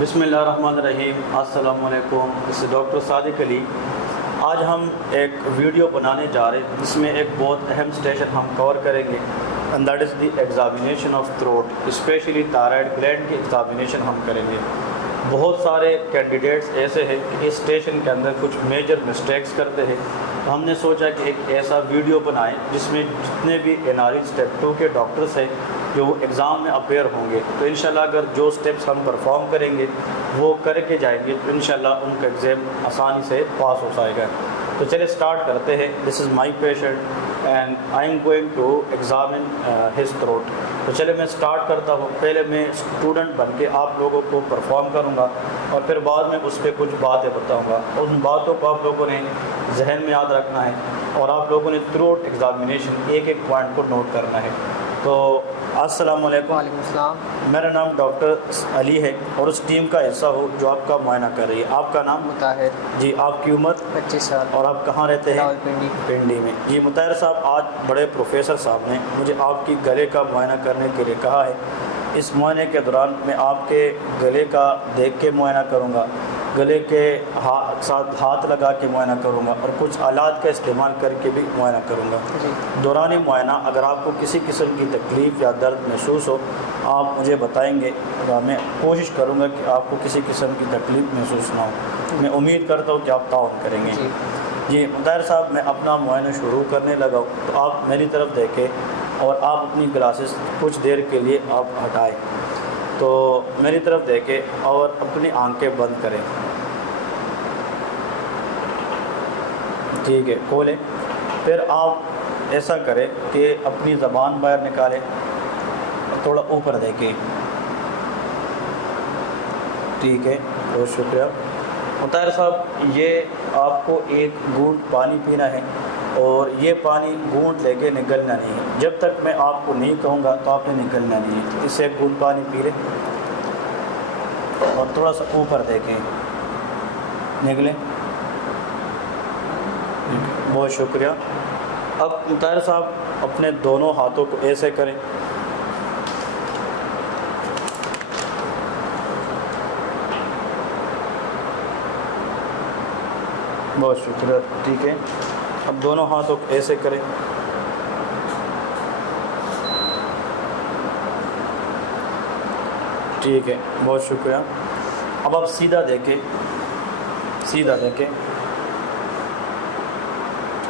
بسم اللہ الرحمن الرحیم۔ السلام علیکم، اس ڈاکٹر صادق علی۔ آج ہم ایک ویڈیو بنانے جا رہے ہیں جس میں ایک بہت اہم اسٹیشن ہم کور کریں گے، and that is the examination of throat, especially thyroid gland کی ایگزامینیشن ہم کریں گے۔ بہت سارے کینڈیڈیٹس ایسے ہیں کہ اس اسٹیشن کے اندر کچھ میجر مسٹیکس کرتے ہیں، تو ہم نے سوچا کہ ایک ایسا ویڈیو بنائیں جس میں جتنے بھی NRE اسٹیپ 2 کے ڈاکٹرس ہیں جو ایگزام میں اپیئر ہوں گے، تو انشاءاللہ اگر جو اسٹیپس ہم پرفارم کریں گے وہ کر کے جائیں گے تو انشاءاللہ ان کا ایگزام آسانی سے پاس ہو جائے گا۔ تو چلے اسٹارٹ کرتے ہیں۔ This is my patient and I am going to examine his throat. تو چلے میں اسٹارٹ کرتا ہوں۔ پہلے میں اسٹوڈنٹ بن کے آپ لوگوں کو پرفارم کروں گا اور پھر بعد میں اس پہ کچھ باتیں بتاؤں گا، ان باتوں کو آپ لوگوں نے ذہن میں یاد رکھنا ہے اور آپ لوگوں نے تھروٹ ایگزامینیشن ایک ایک پوائنٹ کو نوٹ کرنا ہے۔ تو السلام علیکم۔ وعلیکم السلام۔ میرا نام ڈاکٹر علی ہے اور اس ٹیم کا حصہ ہو جو آپ کا معائنہ کر رہی ہے۔ آپ کا نام؟ مطاہر۔ جی، آپ کی عمر؟ 25 سال۔ اور آپ کہاں رہتے ہیں؟ راولپنڈی۔ پنڈی میں۔ جی مطاہر صاحب، آج بڑے پروفیسر صاحب نے مجھے آپ کی گلے کا معائنہ کرنے کے لیے کہا ہے۔ اس معائنے کے دوران میں آپ کے گلے کا دیکھ کے معائنہ کروں گا، گلے کے ساتھ ہاتھ لگا کے معائنہ کروں گا اور کچھ آلات کا استعمال کر کے بھی معائنہ کروں گا۔ دوران معائنہ اگر آپ کو کسی قسم کی تکلیف یا درد محسوس ہو آپ مجھے بتائیں گے، میں کوشش کروں گا کہ آپ کو کسی قسم کی تکلیف محسوس نہ ہو۔ میں امید کرتا ہوں کہ آپ تعاون کریں گے۔ جی مطاہر صاحب، میں اپنا معائنہ شروع کرنے لگا ہوں، تو آپ میری طرف دیکھیں اور آپ اپنی گلاسز کچھ دیر کے لیے آپ ہٹائیں، تو میری طرف دیکھیں اور اپنی آنکھیں بند کریں۔ ٹھیک ہے، کھولیں۔ پھر آپ ایسا کریں کہ اپنی زبان باہر نکالیں اور تھوڑا اوپر دیکھیں۔ ٹھیک ہے، بہت شکریہ۔ مطاہر صاحب، یہ آپ کو ایک گھونٹ پانی پینا ہے اور یہ پانی گھونٹ لے کے نگلنا نہیں ہے۔ جب تک میں آپ کو نہیں کہوں گا تو آپ نے نگلنا نہیں ہے۔ اس سے ایک گھونٹ پانی پی لیں اور تھوڑا سا اوپر دیکھیں، نگلیں۔ بہت شکریہ۔ اب مطاہر صاحب اپنے دونوں ہاتھوں کو ایسے کریں، بہت شکریہ۔ ٹھیک ہے، اب دونوں ہاتھوں کو ایسے کریں، ٹھیک ہے، بہت شکریہ۔ اب آپ سیدھا دیکھیں، سیدھا دیکھیں۔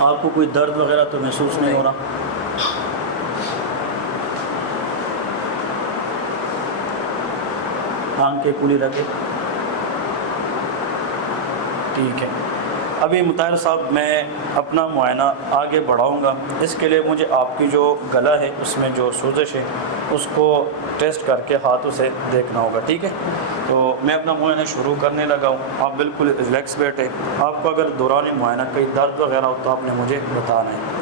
آپ کو کوئی درد وغیرہ تو محسوس نہیں ہو رہا؟ آنکھیں کھلی رکھیں۔ ٹھیک ہے، ابھی مطاہر صاحب میں اپنا معائنہ آگے بڑھاؤں گا۔ اس کے لیے مجھے آپ کی جو گلا ہے اس میں جو سوزش ہے اس کو ٹیسٹ کر کے ہاتھوں سے دیکھنا ہوگا۔ ٹھیک ہے، تو میں اپنا معائنہ شروع کرنے لگا ہوں۔ آپ بالکل ریلیکس بیٹھے۔ آپ کو اگر دوران معائنہ کئی درد وغیرہ ہو تو آپ نے مجھے بتانا ہے۔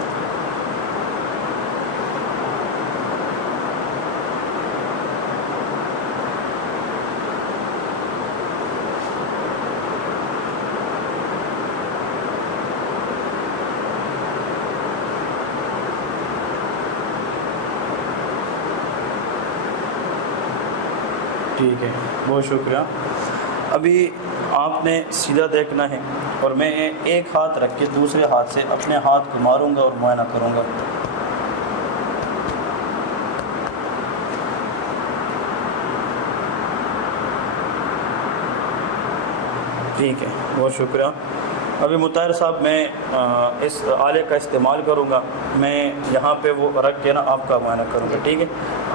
ٹھیک ہے، بہت شکریہ۔ ابھی آپ نے سیدھا دیکھنا ہے اور میں ایک ہاتھ رکھ کے دوسرے ہاتھ سے اپنے ہاتھ کو ماروں گا اور معائنہ کروں گا۔ ٹھیک ہے، بہت شکریہ۔ ابھی مطاہر صاحب میں اس آلے کا استعمال کروں گا۔ میں یہاں پہ وہ رکھ کے نا آپ کا معائنہ کروں گا۔ ٹھیک ہے،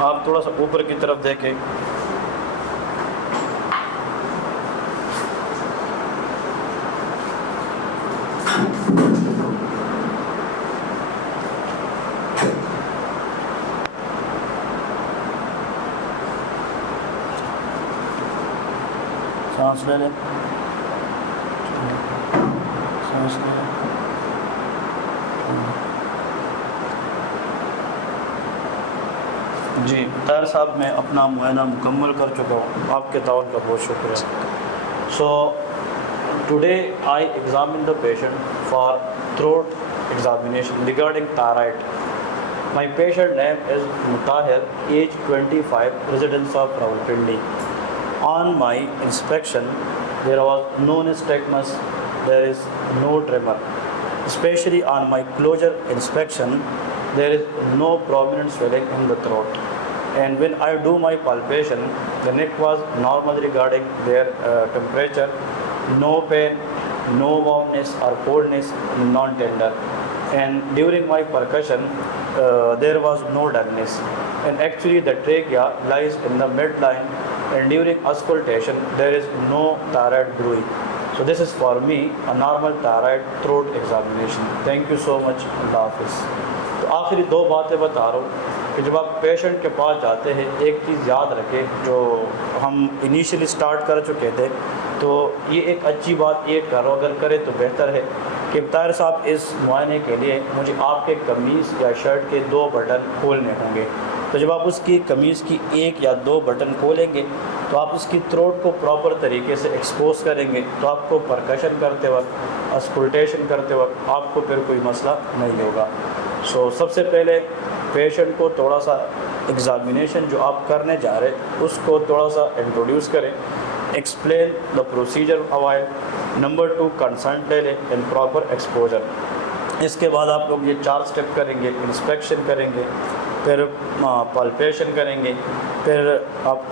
آپ تھوڑا سا اوپر کی طرف دیکھیں۔ سانس لے لیں، سانس لے لیں۔ جی طاہر صاحب، میں اپنا معائنہ مکمل کر چکا ہوں۔ آپ کے تعاون کا بہت شکریہ۔ So today I examine the patient for throat examination regarding thyroid. My patient name is Mutahir, age 25, residence of Rawalpindi. On my inspection, there was no nystagmus, there is no tremor. Especially on my closure inspection, there is no prominent swelling in the throat. And when I do my palpation, the neck was normal regarding their temperature, no pain, no warmness or coldness, non-tender. And during my percussion, there was no dullness. And actually the trachea lies in the midline, and during auscultation, there is no thyroid growing. So this is for me a normal thyroid throat examination. Thank you so much. Allah Hafiz. تو آخری دو باتیں بتا رہا ہوں کہ جب آپ patient کے پاس جاتے ہیں ایک چیز یاد رکھیں جو ہم انیشلی سٹارٹ کر چکے تھے، تو یہ ایک اچھی بات ایڈ کرو، اگر کرے تو بہتر ہے کہ طاہر صاحب اس معائنے کے لیے مجھے آپ کے قمیض یا شرٹ کے 2 بٹن کھولنے ہوں گے. تو جب آپ اس کی قمیض کی 1 یا 2 بٹن کھولیں گے تو آپ اس کی تھروٹ کو پراپر طریقے سے ایکسپوز کریں گے، تو آپ کو پرکشن کرتے وقت، اسکلٹیشن کرتے وقت آپ کو پھر کوئی مسئلہ نہیں ہوگا. سو سب سے پہلے پیشنٹ کو تھوڑا سا ایگزامینیشن جو آپ کرنے جا رہے اس کو تھوڑا سا انٹروڈیوس کریں. ایکسپلین دا پروسیجر اوائل. نمبر 2 کنسنٹ لے لیں اینڈ پراپر ایکسپوجر. اس کے بعد آپ لوگ یہ 4 سٹیپ کریں گے. انسپیکشن کریں گے، پھر پالپیشن کریں گے، پھر آپ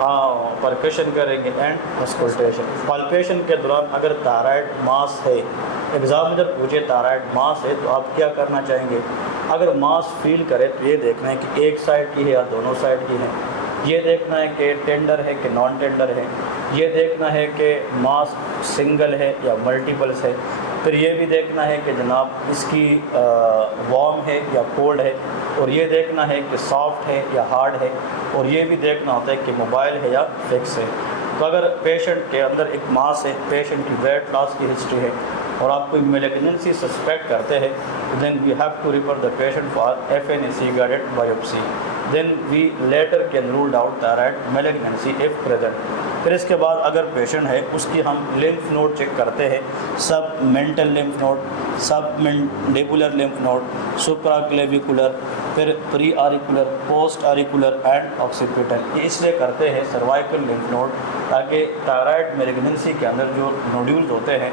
پرکشن کریں گے اینڈ اسکلٹیشن. پالپیشن کے دوران اگر تھائرائڈ ماس ہے، ایگزامینر پوچھے تھائرائڈ ماس ہے تو آپ کیا کرنا چاہیں گے؟ اگر ماس فیل کرے تو یہ دیکھنا ہے کہ ایک سائڈ کی ہے یا دونوں سائڈ کی ہے، یہ دیکھنا ہے کہ ٹینڈر ہے کہ نان ٹینڈر ہے، یہ دیکھنا ہے کہ ماس سنگل ہے یا ملٹیپلس ہے، پھر یہ بھی دیکھنا ہے کہ جناب اس کی وارم ہے یا کولڈ ہے، اور یہ دیکھنا ہے کہ سافٹ ہے یا ہارڈ ہے، اور یہ بھی دیکھنا ہوتا ہے کہ موبائل ہے یا فکس ہے. تو اگر پیشنٹ کے اندر ایک ماس ہے، پیشنٹ کی ویٹ لاس کی ہسٹری ہے، اور آپ کوئی میلیگننسی سسپیکٹ کرتے ہیں، then we have to refer the patient for FNAC guided biopsy. Then we later can rule out thyroid malignancy if present. پھر اس کے بعد اگر پیشنٹ ہے اس کی ہم لمف نوڈ چیک کرتے ہیں، سب مینٹل لمف نوڈ، سب مینڈیبولر لمف نوڈ، سپرا کلیویکولر، پھر پری آریکولر، پوسٹ آریکولر اینڈ آکسیپیٹل. یہ اس لیے کرتے ہیں سروائکل لمف نوڈ تاکہ تھائرائڈ میلیگننسی کے اندر جو نوڈیولز ہوتے ہیں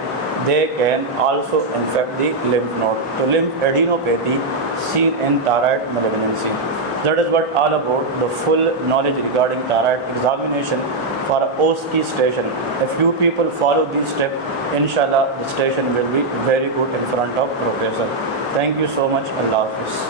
they can also infect the lymph node. So lymphadenopathy seen in thyroid malignancy. That is what all about the full knowledge regarding thyroid examination for auscultation. If you people follow these steps, inshallah the station will be very good in front of professor. Thank you so much. Allah Hafiz.